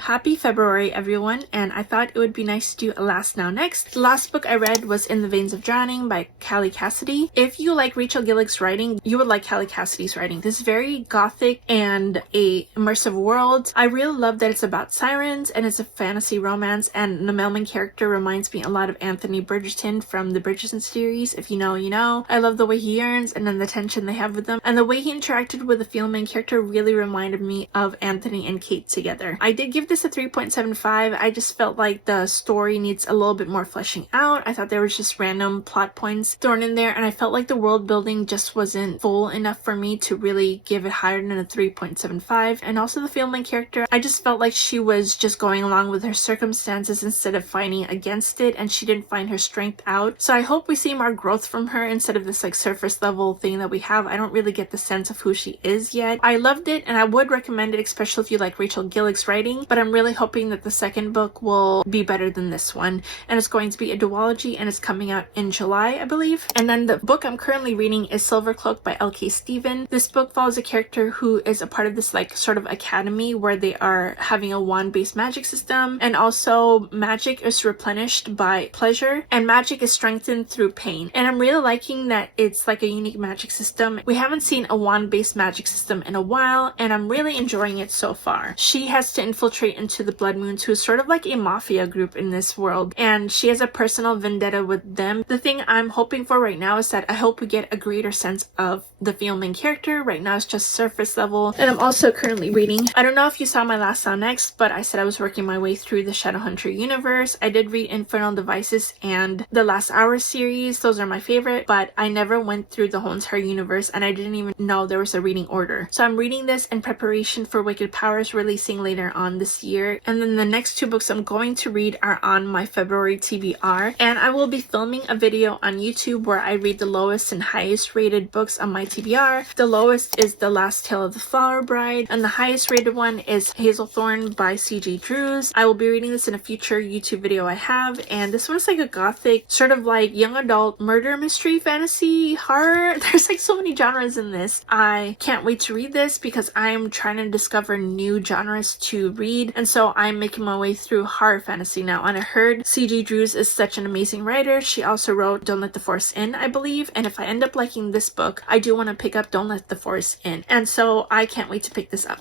Happy February, everyone, and I thought it would be nice to do a last now next. The last book I read was In the Veins of Drowning by Callie Cassidy. If you like Rachel Gillick's writing, you would like Callie Cassidy's writing. This is very gothic and a immersive world. I really love that it's about sirens and it's a fantasy romance, and the mailman character reminds me a lot of Anthony Bridgerton from the Bridgerton series. If you know, you know. I love the way he yearns and then the tension they have with them, and the way he interacted with the female main character really reminded me of Anthony and Kate together. I did give this a 3.75. I just felt like the story needs a little bit more fleshing out. I thought there was just random plot points thrown in there, and I felt like the world building just wasn't full enough for me to really give it higher than a 3.75. And also the female main character, I just felt like she was just going along with her circumstances instead of fighting against it, and she didn't find her strength out. So I hope we see more growth from her instead of this like surface level thing that we have. I don't really get the sense of who she is yet. I loved it and I would recommend it, especially if you like Rachel Gillick's writing, but I'm really hoping that the second book will be better than this one. And it's going to be a duology and it's coming out in July, I believe. And then the book I'm currently reading is Silver Cloak by L.K. Stephen. This book follows a character who is a part of this like sort of academy where they are having a wand-based magic system, and also magic is replenished by pleasure and magic is strengthened through pain. And I'm really liking that it's like a unique magic system. We haven't seen a wand-based magic system in a while, and I'm really enjoying it so far. She has to infiltrate into the Blood Moons, who is sort of like a mafia group in this world, and she has a personal vendetta with them. The thing I'm hoping for right now is that I hope we get a greater sense of the female main character. Right now it's just surface level. And I'm also currently reading, I don't know if you saw my last Now Next, but I said I was working my way through the Shadowhunter universe. I did read Infernal Devices and the Last Hour series. Those are my favorite, but I never went through the whole entire universe and I didn't even know there was a reading order. So I'm reading this in preparation for Wicked Powers releasing later on this year. And then the next two books I'm going to read are on my February TBR, and I will be filming a video on YouTube where I read the lowest and highest rated books on my TBR. The lowest is The Last Tale of the Flower Bride, and the highest rated one is Hazelthorn by C.J. Drews. I will be reading this in a future YouTube video I have, and this one's like a gothic, sort of like young adult murder mystery, fantasy, horror. There's like so many genres in this. I can't wait to read this because I'm trying to discover new genres to read, and so I'm making my way through horror fantasy now. And I heard C.J. Drews is such an amazing writer. She also wrote Don't Let the Force In, I believe, and if I end up liking this book, I do want to pick up Don't Let the Force In, and so I can't wait to pick this up.